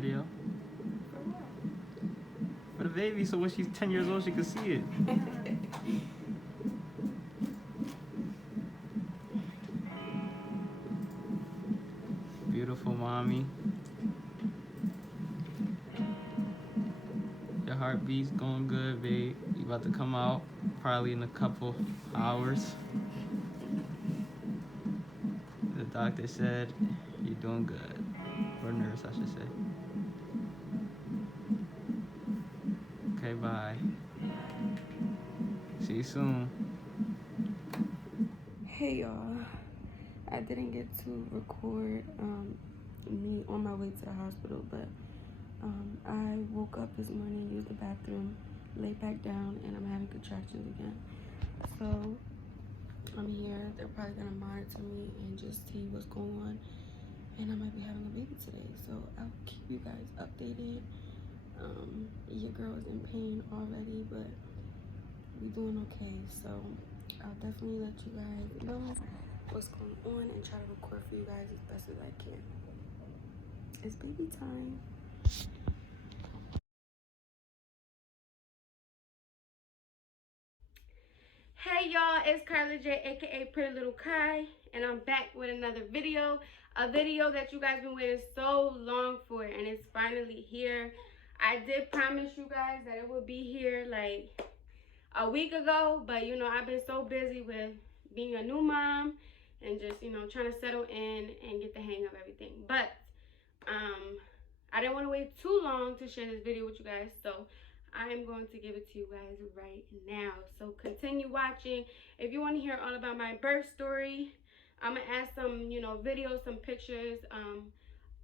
video. For the baby, so when she's 10 years old, she can see it. Beautiful, mommy. Your heartbeat's going good, babe. You about to come out probably in a couple hours. The doctor said you're doing good. Or nurse, I should say. Okay, bye. See you soon. Hey y'all, I didn't get to record me on my way to the hospital, but I woke up this morning, used the bathroom, laid back down, and I'm having contractions again. So I'm here. They're probably gonna monitor me and just see what's going on, and I might be having a baby today, so I'll keep you guys updated. Your girl is in pain already, but we're doing okay, so I'll definitely let you guys know what's going on and try to record for you guys as best as I can. It's baby time. Hey y'all, it's Kyla.jade, aka Pretty Little Kai, and I'm back with another video. A video that you guys been waiting so long for, and it's finally here. I did promise you guys that it would be here like a week ago, but you know, I've been so busy with being a new mom and just, you know, trying to settle in and get the hang of everything. But I didn't want to wait too long to share this video with you guys, so I am going to give it to you guys right now. So continue watching. If you want to hear all about my birth story, I'm gonna add some, you know, videos, some pictures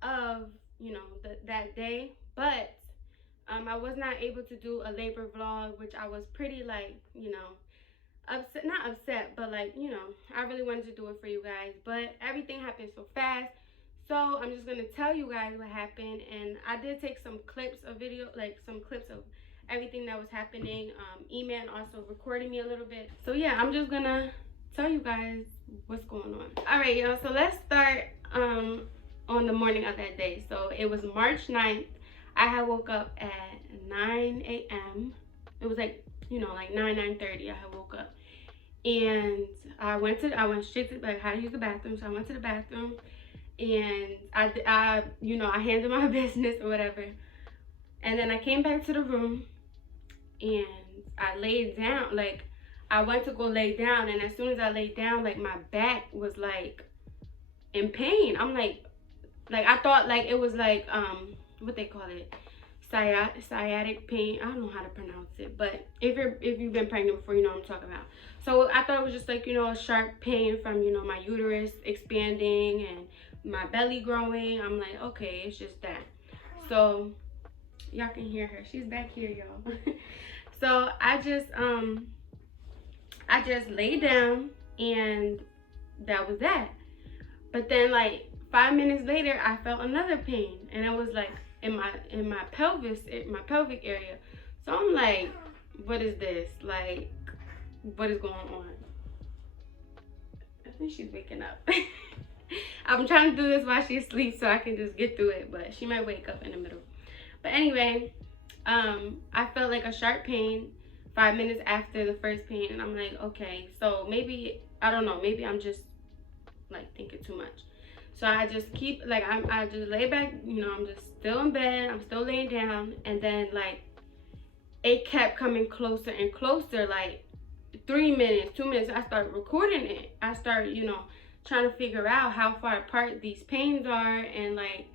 of, you know, that day. But I was not able to do a labor vlog, which I was pretty, like, you know, upset, not upset, but like, you know, I really wanted to do it for you guys, but everything happened so fast. So I'm just gonna tell you guys what happened, and I did take some clips of video, like some clips of everything that was happening. Eman also recorded me a little bit. So yeah, I'm just gonna tell you guys what's going on. All right, y'all, so let's start on the morning of that day. So it was March 9th. I had woke up at 9 a.m. It was like, you know, like 9:30. I had woke up, and I went straight to, like, how to use the bathroom. So I went to the bathroom, and I you know, I handled my business or whatever. And then I came back to the room, and I laid down. Like, I went to go lay down, and as soon as I laid down, like, my back was like in pain. I'm like I thought like it was like what they call it, sciatic pain. I don't know how to pronounce it, but if you've been pregnant before, you know what I'm talking about. So I thought it was just like, you know, a sharp pain from, you know, my uterus expanding and my belly growing. I'm like, okay, it's just that. So y'all can hear her, she's back here, y'all. So I just laid down, and that was that. But then like 5 minutes later, I felt another pain, and it was like in my pelvic area. So I'm like, what is this? Like, what is going on? I think she's waking up. I'm trying to do this while she's asleep so I can just get through it, but she might wake up in the middle. But anyway, I felt like a sharp pain 5 minutes after the first pain, and I'm like, okay, so maybe, I don't know, maybe I'm just like thinking too much. So I just keep, like, I just lay back, you know, I'm just still in bed, I'm still laying down, and then like it kept coming closer and closer, like 3 minutes, 2 minutes. I started recording it. I started, you know, trying to figure out how far apart these pains are, and like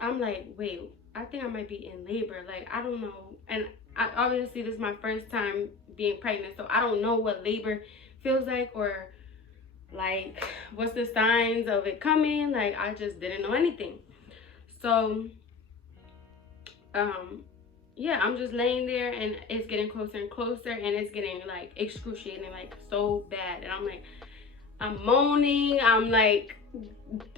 I'm like, wait, I think I might be in labor, like, I don't know. And obviously this is my first time being pregnant, so I don't know what labor feels like, or like what's the signs of it coming. Like, I just didn't know anything. So yeah, I'm just laying there, and it's getting closer and closer, and it's getting like excruciating, like so bad. And I'm like, I'm moaning, I'm like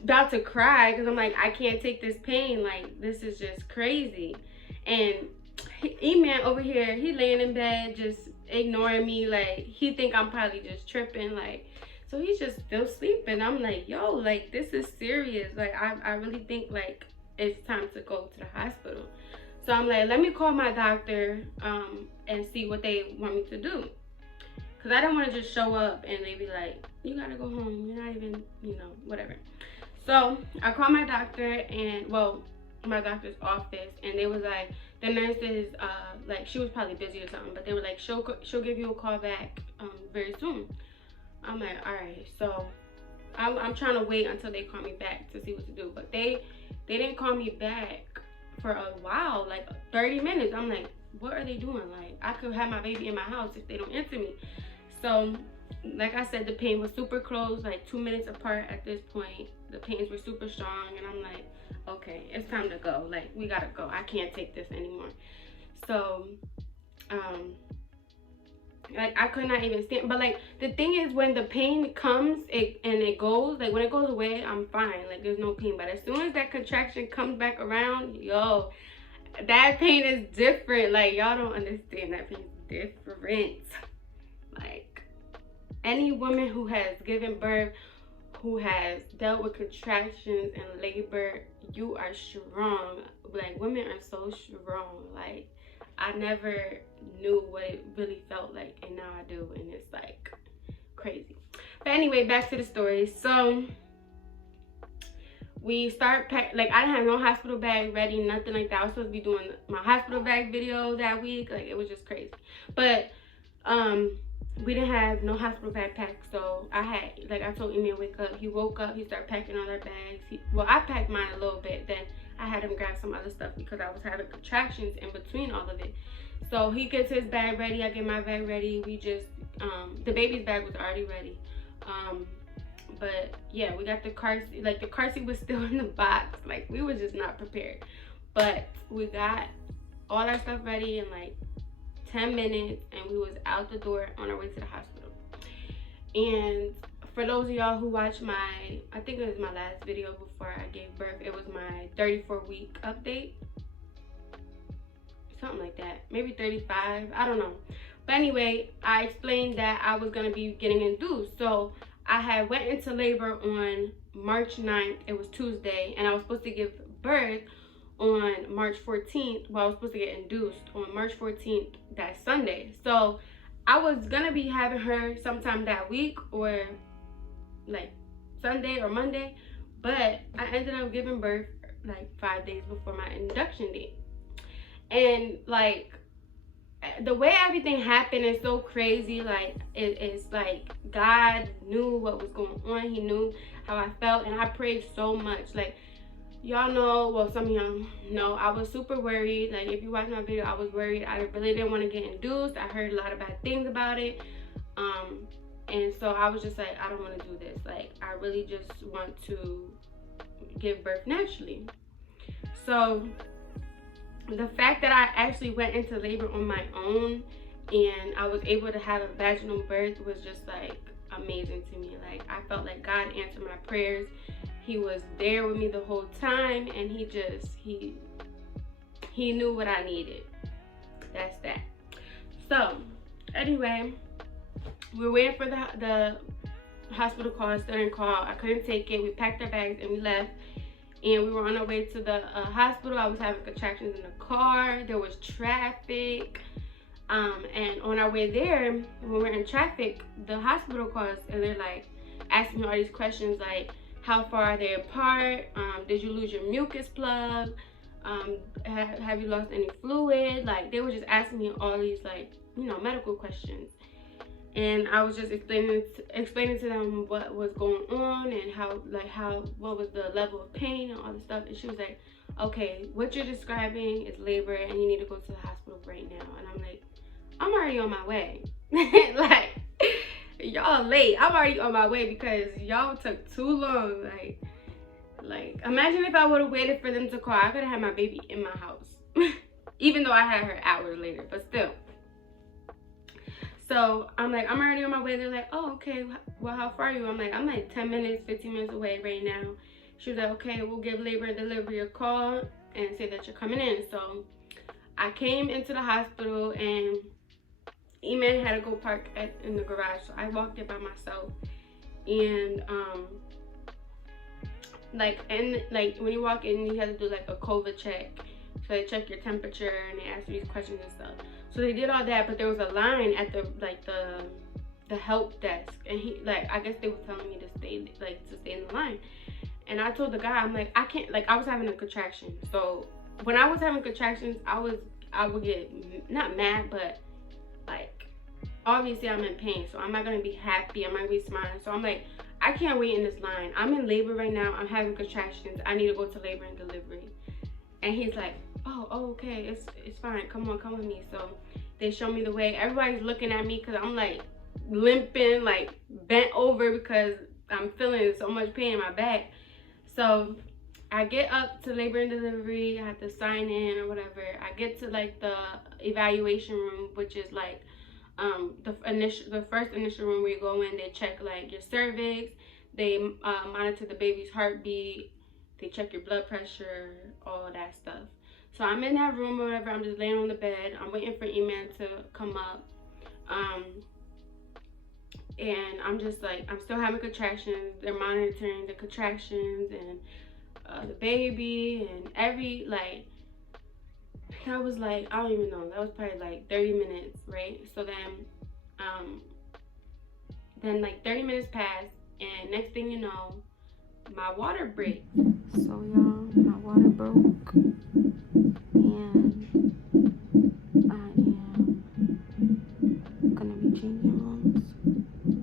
about to cry, because I'm like, I can't take this pain, like this is just crazy. And E-Man over here, he laying in bed just ignoring me, like he think I'm probably just tripping, like, so he's just still sleeping. I'm like, yo, like this is serious. Like I really think like it's time to go to the hospital. So I'm like, let me call my doctor and see what they want me to do. Because I don't want to just show up and they be like, you got to go home. You're not even, whatever. So I called my doctor and, well, my doctor's office, and they was like, the nurse is, like, she was probably busy or something, but they were like, she'll give you a call back very soon. I'm like, all right. So I'm trying to wait until they call me back to see what to do. But they didn't call me back for a while, like 30 minutes. I'm like, what are they doing? Like, I could have my baby in my house if they don't answer me. So, like I said, the pain was super close, like 2 minutes apart at this point. The pains were super strong, and I'm like, okay, it's time to go. Like, we gotta go. I can't take this anymore. So, like, I could not even stand. But like, the thing is, when the pain comes and it goes, like when it goes away, I'm fine. Like, there's no pain. But as soon as that contraction comes back around, yo, that pain is different. Like, y'all don't understand. That pain is different. Like, any woman who has given birth, who has dealt with contractions and labor, you are strong. Like, women are so strong. Like, I never knew what it really felt like, and now I do, and it's like crazy. But anyway, back to the story. So we start like, I didn't have no hospital bag ready, nothing like that. I was supposed to be doing my hospital bag video that week. Like, it was just crazy. But we didn't have no hospital bag packed, so I had, like, I told Emil, wake up. He woke up, he started packing all our bags. Well, I packed mine a little bit, then I had him grab some other stuff because I was having contractions in between all of it. So he gets his bag ready, I get my bag ready. We just, the baby's bag was already ready. But yeah, we got the car seat, like the car seat was still in the box. Like, we were just not prepared. But we got all our stuff ready in like 10 minutes, and we was out the door on our way to the hospital. And for those of y'all who watched my, I think it was my last video before I gave birth, it was my 34-week update, something like that, maybe 35, I don't know. But anyway, I explained that I was going to be getting induced. So I had went into labor on March 9th, it was Tuesday, and I was supposed to give birth on March 14th. Well, I was supposed to get induced on March 14th, that Sunday. So I was gonna be having her sometime that week, or like Sunday or Monday, but I ended up giving birth like 5 days before my induction date. And like, the way everything happened is so crazy. Like, it's like God knew what was going on. He knew how I felt, and I prayed so much. Like, y'all know, well, some of y'all know, I was super worried. Like, if you watch my video, I was worried. I really didn't want to get induced. I heard a lot of bad things about it. And so I was just like, I don't want to do this. Like, I really just want to give birth naturally. So the fact that I actually went into labor on my own and I was able to have a vaginal birth was just like amazing to me. Like, I felt like God answered my prayers. He was there with me the whole time, and he knew what I needed. That's that. So anyway, we were waiting for the hospital call. Still didn't call. I couldn't take it. We packed our bags and we left, and we were on our way to the hospital. I was having contractions in the car. There was traffic, and on our way there, when we were in traffic, the hospital calls, and they're like asking me all these questions, like, how far are they apart? Did you lose your mucus plug? Have you lost any fluid? Like, they were just asking me all these, like, medical questions. And I was just explaining to them what was going on and what was the level of pain and all this stuff. And she was like, okay, what you're describing is labor and you need to go to the hospital right now. And I'm like, I'm already on my way. Like, y'all late. I'm already on my way because y'all took too long. Like, imagine if I would have waited for them to call. I could have had my baby in my house. Even though I had her hours later, but still. So I'm like, I'm already on my way. They're like, oh, okay, well, how far are you? I'm like 10 minutes, 15 minutes away right now. She was like, okay, we'll give labor and delivery a call and say that you're coming in. So I came into the hospital, and E-Man had to go park in the garage. So I walked in by myself. And like, and like when you walk in, you have to do like a COVID check. So they check your temperature and they ask you these questions and stuff. So they did all that, but there was a line at the help desk, and he, like, I guess they were telling me to stay in the line. And I told the guy, I'm like, I can't, like, I was having a contraction. So when I was having contractions, I would get not mad, but like, obviously I'm in pain, so I'm not gonna be happy, I'm not gonna be smiling. So I'm like, I can't wait in this line. I'm in labor right now, I'm having contractions, I need to go to labor and delivery. And he's like, oh okay, it's fine, come with me. So they show me the way. Everybody's looking at me because I'm like limping, like bent over, because I'm feeling so much pain in my back. So I get up to labor and delivery, I have to sign in or whatever. I get to like the evaluation room, which is like the first initial room where you go in. They check like your cervix, they monitor the baby's heartbeat, they check your blood pressure, all that stuff. So I'm in that room or whatever, I'm just laying on the bed, I'm waiting for Eman to come up. And I'm just like, I'm still having contractions. They're monitoring the contractions and the baby and every, like, that was like, I don't even know, that was probably like 30 minutes, right? So then like 30 minutes passed, and next thing you know, my water breaks. So y'all, my water broke, and I am gonna be changing rooms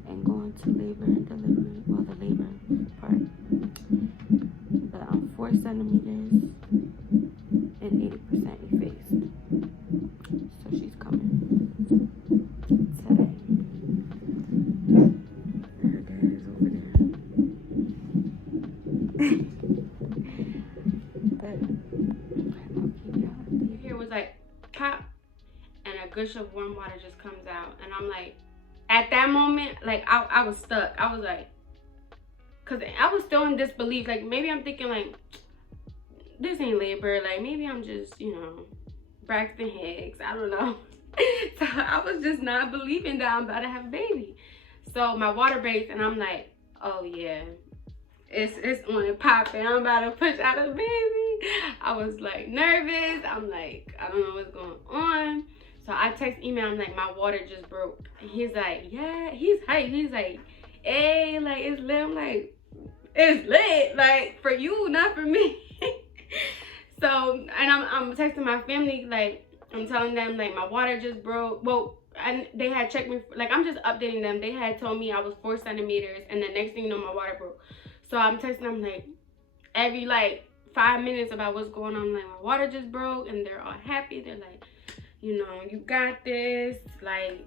and going to labor and delivery, well, the labor part. But I'm 4 centimeters and 80% effaced. So she's coming today. Her dad is over there. But I'll keep y'all updated. Here was like pop, and a gush of warm water just comes out, and I'm like, at that moment, like I was stuck. I was like, cause I was still in disbelief. Like, maybe I'm thinking like, this ain't labor. Like, maybe I'm just, you know, Braxton Hicks. I don't know. So I was just not believing that I'm about to have a baby. So my water breaks, and I'm like, oh yeah, it's on and popping. I'm about to push out a baby. I was like nervous. I'm like, I don't know what's going on. So I text Eman, I'm like, my water just broke. And he's like, yeah, he's hyped. He's like, hey, like, it's lit. I'm like, it's lit, like, for you, not for me. So, and I'm texting my family, like, I'm telling them, like, my water just broke. Well, and they had checked me, like, I'm just updating them. They had told me I was 4 centimeters, and the next thing you know, my water broke. So I'm texting them, like, every, like, 5 minutes about what's going on. Like, my water just broke, and they're all happy. They're like, you know, you got this, like,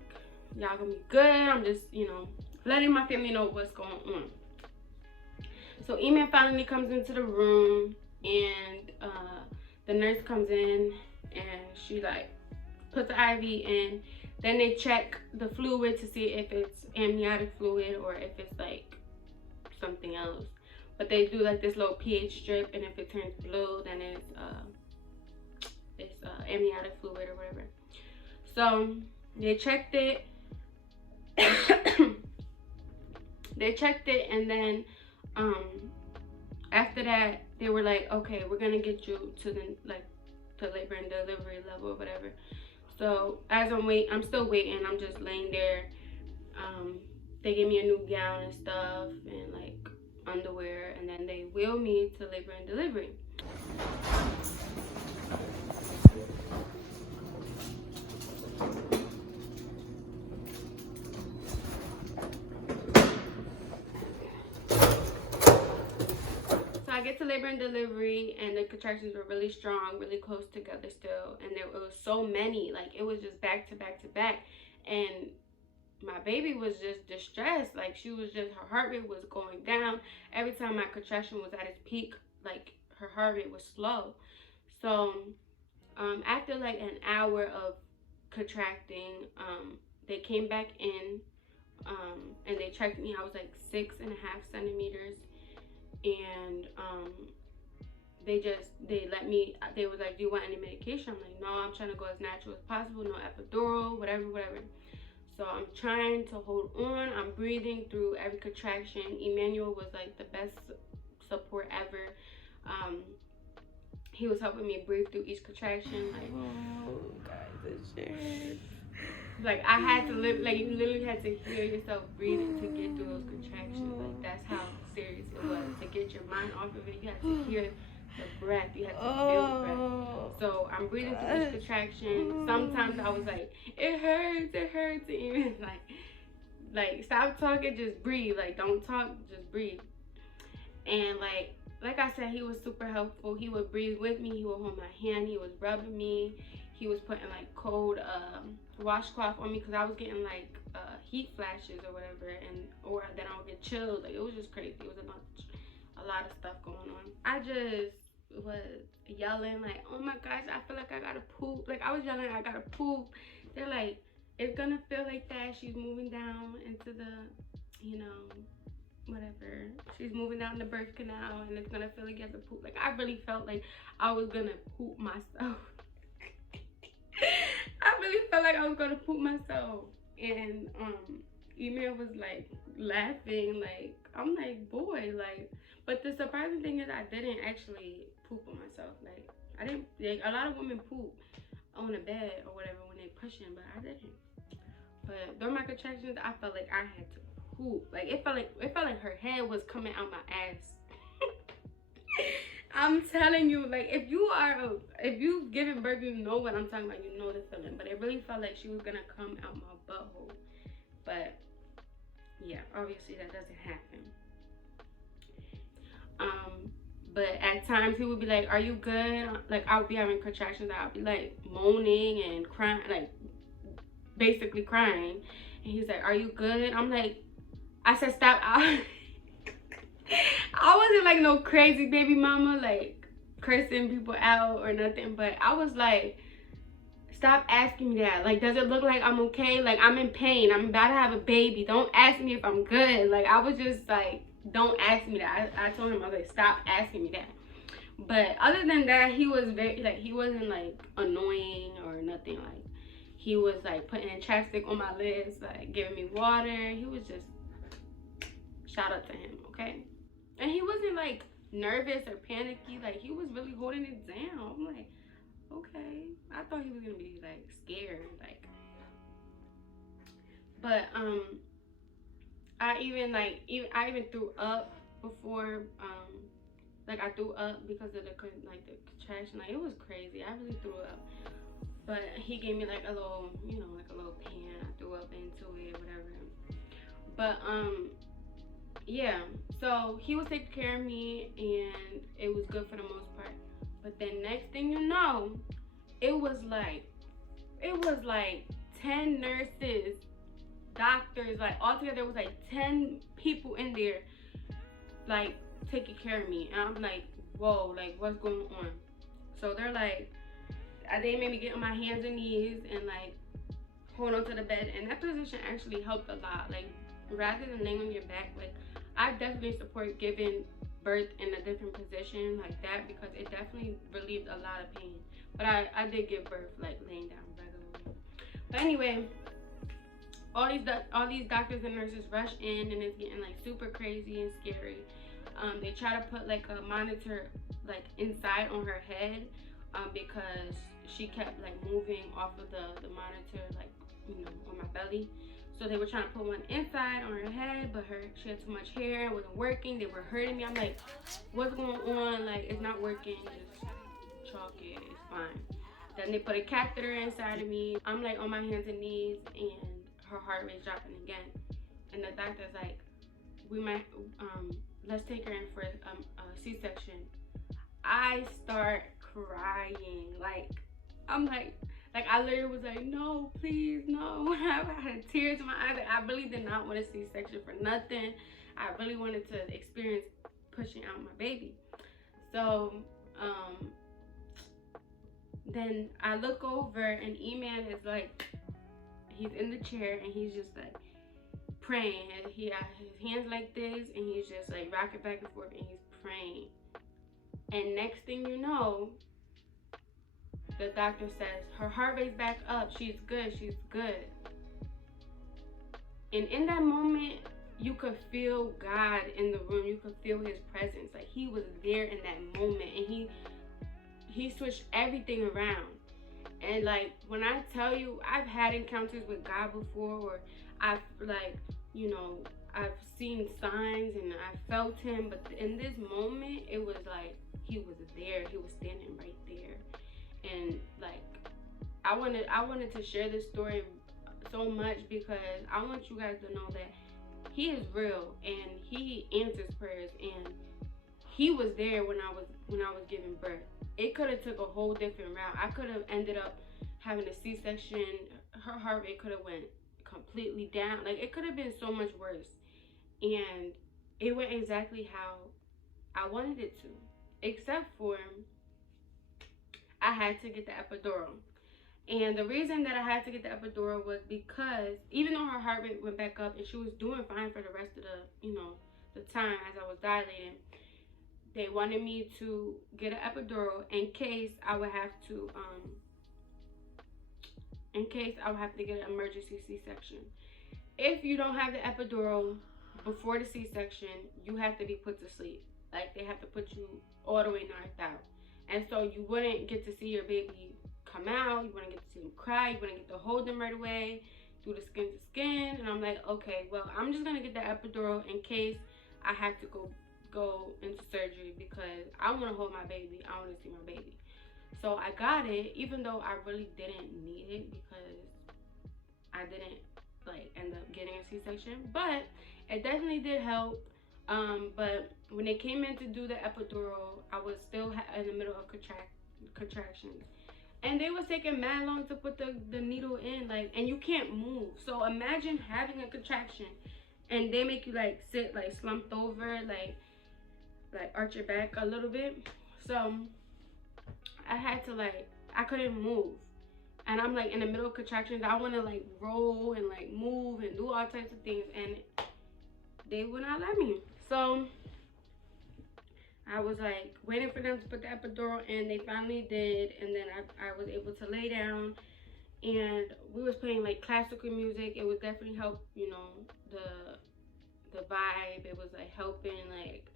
y'all gonna be good. I'm just, you know, letting my family know what's going on. So Eman finally comes into the room, and the nurse comes in, and she like puts the IV in. Then they check the fluid to see if it's amniotic fluid or if it's like something else. But they do like this little pH strip, and if it turns blue, then it's amniotic fluid or whatever. So they checked it. They checked it, and then after that they were like, okay, we're gonna get you to the labor and delivery level or whatever. So as I'm still waiting. I'm just laying there. They gave me a new gown and stuff, and like underwear, and then they wheel me to labor and delivery. I get to labor and delivery, and the contractions were really strong, really close together still, and there was so many, like, it was just back to back to back, and my baby was just distressed. Like, she was just, her heart rate was going down. Every time my contraction was at its peak, like, her heart rate was slow. So after like an hour of contracting, they came back in, and they checked me. I was like 6.5 centimeters. And they let me, they was like, do you want any medication? I'm like, no, I'm trying to go as natural as possible, no epidural, whatever. So I'm trying to hold on. I'm breathing through every contraction. Emmanuel was like the best support ever. He was helping me breathe through each contraction. Like, oh, guys, it's shit. Like, I had to live, like, you literally had to hear yourself breathing to get through those contractions. Like, that's how serious it was. To get your mind off of it, you had to hear the breath. You had to feel the breath. So I'm breathing through each contraction. Sometimes I was like, it hurts. And even like stop talking, just breathe. Like, don't talk, just breathe. And like I said, he was super helpful. He would breathe with me. He would hold my hand. He was rubbing me. He was putting like cold washcloth on me because I was getting like heat flashes or whatever, or then I would get chills. Like, it was just crazy. It was a lot of stuff going on. I just was yelling like, oh my gosh, I feel like I gotta poop. Like, I was yelling, I gotta poop. They're like, it's gonna feel like that. She's moving down into the, whatever. She's moving down the birth canal, and it's gonna feel like you have to poop. Like, I really felt like I was gonna poop myself. I really felt like I was gonna poop myself. And Emil was like laughing, like, I'm like, boy, like, but the surprising thing is I didn't actually poop on myself. Like, I didn't, like, a lot of women poop on the bed or whatever when they pushing, but I didn't. But during my contractions, I felt like I had to poop. Like, it felt like her head was coming out my ass. I'm telling you, like, if you've given birth, you know what I'm talking about. You know the feeling. But it really felt like she was gonna come out my butthole. But yeah, obviously that doesn't happen. But at times he would be like, "Are you good?" Like, I would be having contractions. I would be like moaning and crying, like basically crying. And he's like, "Are you good?" I'm like, I said, "Stop." I wasn't like no crazy baby mama, like cursing people out or nothing, but I was like, stop asking me that. Like, does it look like I'm okay? Like, I'm in pain. I'm about to have a baby. Don't ask me if I'm good. Like, I was just like, don't ask me that. I told him, I was like, stop asking me that. But other than that, he was very, like, he wasn't like annoying or nothing. Like, he was like putting chapstick on my lips, like giving me water. He was just, shout out to him, okay? And he wasn't like nervous or panicky. Like, he was really holding it down. I'm like, okay. I thought he was gonna be like scared, like. But I even threw up before. Like, I threw up because of the contraction. Like, it was crazy. I really threw up. But he gave me like a little, like a little pan. I threw up into it, whatever. But yeah, so he was taking care of me, and it was good for the most part. But then next thing you know, it was like 10 nurses, doctors, like altogether there was like 10 people in there, like taking care of me. And I'm like, whoa, like, what's going on? So they're like, they made me get on my hands and knees and like hold onto the bed, and that position actually helped a lot. Like, rather than laying on your back, like, I definitely support giving birth in a different position like that, because it definitely relieved a lot of pain. But I did give birth like laying down regularly. But anyway, all these doctors and nurses rush in, and it's getting like super crazy and scary. They try to put like a monitor like inside on her head, because she kept like moving off of the monitor, like, on my belly. So they were trying to put one inside on her head, but she had too much hair, it wasn't working. They were hurting me. I'm like, what's going on? Like, it's not working. Just chalk it. It's fine. Then they put a catheter inside of me. I'm like on my hands and knees, and her heart rate's dropping again. And the doctor's like, we might, let's take her in for a C-section. I start crying. Like, I'm like I literally was like, no, please, no. I had tears in my eyes. Like, I really did not want a C-section for nothing. I really wanted to experience pushing out my baby. So then I look over, and E-Man is like, he's in the chair, and he's just like praying. And he has his hands like this, and he's just like rocking back and forth, and he's praying. And next thing you know, the doctor says, her heart rate's back up. She's good. She's good. And in that moment, you could feel God in the room. You could feel his presence. Like, he was there in that moment, and he switched everything around. And like, when I tell you, I've had encounters with God before, or I've like, you know, I've seen signs and I felt him, but in this moment, it was like he was there. He was standing right there. And like, I wanted to share this story so much because I want you guys to know that he is real and he answers prayers, and he was there when I was giving birth. It could have took a whole different route. I could have ended up having a C-section. Her heart rate could have went completely down. Like, it could have been so much worse. And it went exactly how I wanted it to. Except for I had to get the epidural. And the reason that I had to get the epidural was because even though her heart rate went back up and she was doing fine for the rest of the time as I was dilating, they wanted me to get an epidural in case I would have to get an emergency C-section. If you don't have the epidural before the C-section, you have to be put to sleep. Like, they have to put you all the way knocked out. And so you wouldn't get to see your baby come out. You wouldn't get to see him cry. You wouldn't get to hold him right away, do the skin to skin. And I'm like, okay, well, I'm just going to get the epidural in case I have to go into surgery because I want to hold my baby. I want to see my baby. So I got it, even though I really didn't need it because I didn't like end up getting a C-section, but it definitely did help. But when they came in to do the epidural, I was still in the middle of contractions, and they was taking mad long to put the needle in, like, and you can't move. So imagine having a contraction, and they make you like sit like slumped over, like arch your back a little bit. So I had to I couldn't move. And I'm like in the middle of contractions. I want to like roll and like move and do all types of things. And they would not let me. So I was like waiting for them to put the epidural in. They finally did. And then I was able to lay down. And we was playing like classical music. It would definitely help, you know, the vibe. It was like helping like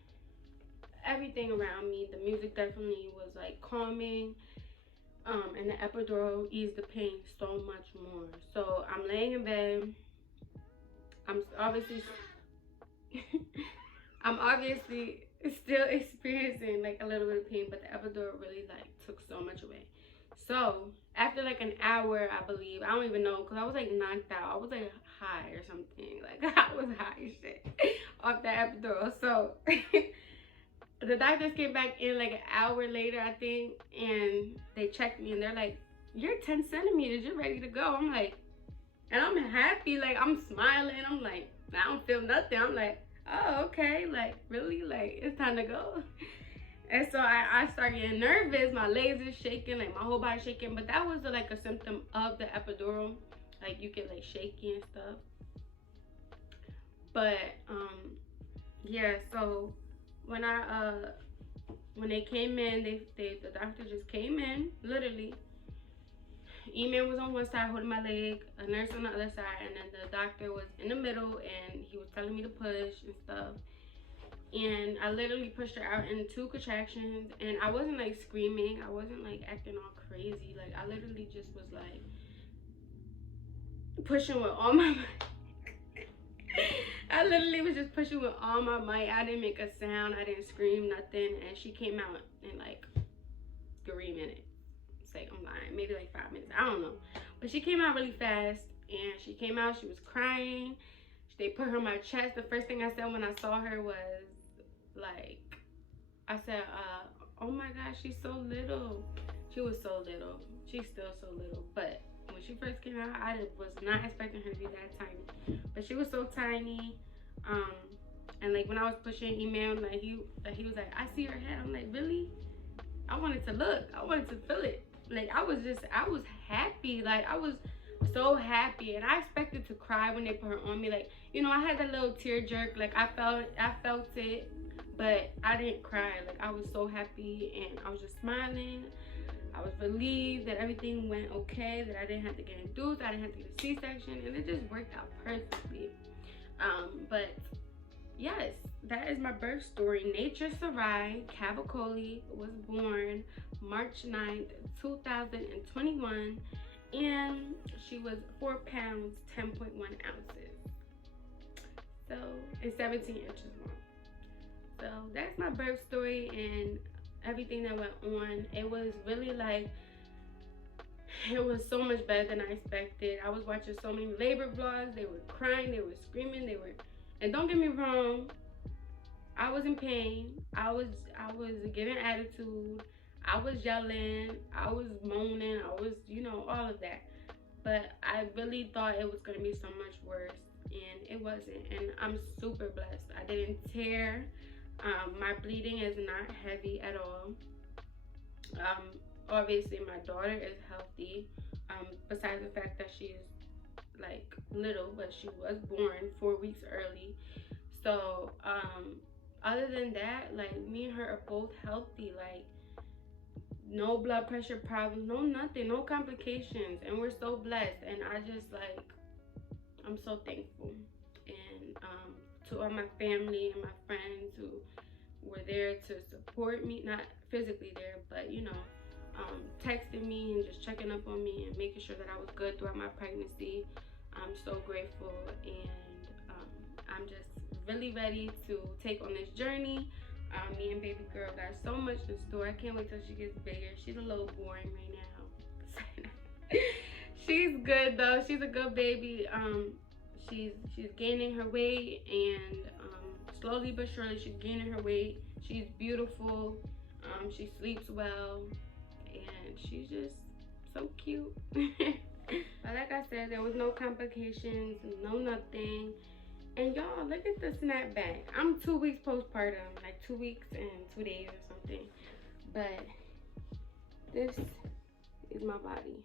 everything around me. The music definitely was like calming. And the epidural eased the pain so much more. So I'm laying in bed. I'm obviously still experiencing like a little bit of pain, but the epidural really like took so much away. So after like an hour, I believe, I don't even know, because I was like knocked out. I was like high or something. Like, I was high as shit off the epidural. So the doctors came back in like an hour later, I think, and they checked me and they're like, you're 10 centimeters, you're ready to go. I'm like, and I'm happy, like I'm smiling. I'm like, I don't feel nothing. I'm like, oh, okay, like really, like it's time to go. And so I started getting nervous, my legs are shaking, like my whole body shaking, but that was like a symptom of the epidural. Like you get like shaky and stuff. But yeah, so when they came in, the doctor just came in, literally. E-man was on one side holding my leg, a nurse on the other side, and then the doctor was in the middle, and he was telling me to push and stuff. And I literally pushed her out in 2 contractions, and I wasn't like screaming, I wasn't like acting all crazy. Like I literally just was like pushing with all my might. I literally was just pushing with all my might. I didn't make a sound, I didn't scream, nothing. And she came out in like 3 minutes. Like, I'm lying, maybe like 5 minutes, I don't know. But she came out really fast, and she came out, she was crying. They put her on my chest. The first thing I said when I saw her was like, I said, oh my gosh, she's so little. She was so little. She's still so little. But when she first came out, I was not expecting her to be that tiny. But she was so tiny. And like when I was pushing email, like he was like, I see her head. I'm like, really? I wanted to look. I wanted to feel it. Like I was happy. Like I was so happy, and I expected to cry when they put her on me. Like, you know, I had that little tear jerk. Like I felt it, but I didn't cry. Like I was so happy, and I was just smiling. I was relieved that everything went okay, that I didn't have to get induced, I didn't have to get a C-section, and it just worked out perfectly. But yes, that is my birth story. Nature Sarai Cavicoli was born March 9th, 2021, and she was 4 pounds, 10.1 ounces. So, and 17 inches long. So that's my birth story and everything that went on. It was really like, it was so much better than I expected. I was watching so many labor vlogs. They were crying, they were screaming, and don't get me wrong, I was in pain. I was giving attitude. I was yelling. I was moaning. I was, all of that. But I really thought it was gonna be so much worse, and it wasn't. And I'm super blessed. I didn't tear. My bleeding is not heavy at all. Obviously my daughter is healthy. Besides the fact that she's like little, but she was born 4 weeks early. So other than that, like, me and her are both healthy. Like, no blood pressure problems, no nothing, no complications, and we're so blessed. And I just, like, I'm so thankful. And to all my family and my friends who were there to support me, not physically there, but texting me and just checking up on me and making sure that I was good throughout my pregnancy. I'm so grateful, and I'm just really ready to take on this journey. Me and baby girl got so much in store. I can't wait till she gets bigger. She's a little boring right now. She's good though. She's a good baby. She's gaining her weight, and slowly but surely she's gaining her weight. She's beautiful. She sleeps well, and she's just so cute. But like I said, there was no complications, no nothing. And y'all, look at the snapback. I'm 2 weeks postpartum, like 2 weeks and 2 days or something. But this is my body.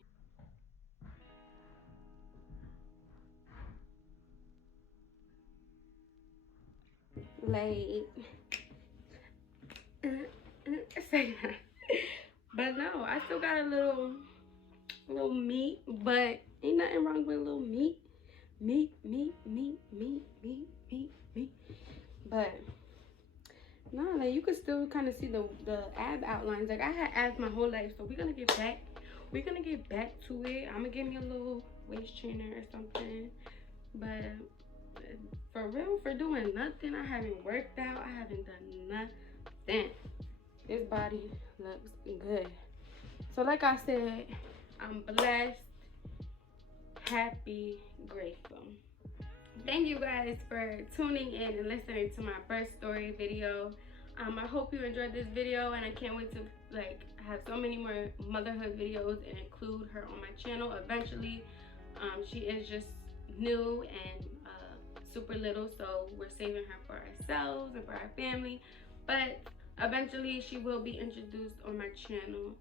Like, say that. But no, I still got a little meat, but ain't nothing wrong with a little meat. Meat. But no, like, you could still kind of see the ab outlines. Like, I had abs my whole life, so we're gonna get back to it. I'm gonna give me a little waist trainer or something. But for real, for doing nothing, I haven't worked out, I haven't done nothing. This body looks good. So like I said, I'm blessed, happy, grateful. Thank you guys for tuning in and listening to my birth story video. I hope you enjoyed this video, and I can't wait to have so many more motherhood videos and include her on my channel eventually. She is just new and super little, so we're saving her for ourselves and for our family. But eventually she will be introduced on my channel.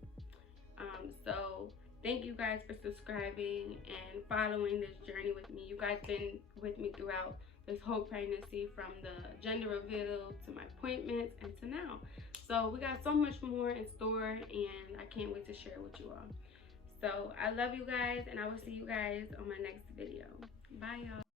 So thank you guys for subscribing and following this journey with me. You guys been with me throughout this whole pregnancy, from the gender reveal to my appointments and to now. So we got so much more in store, and I can't wait to share it with you all. So I love you guys, and I will see you guys on my next video. Bye, y'all.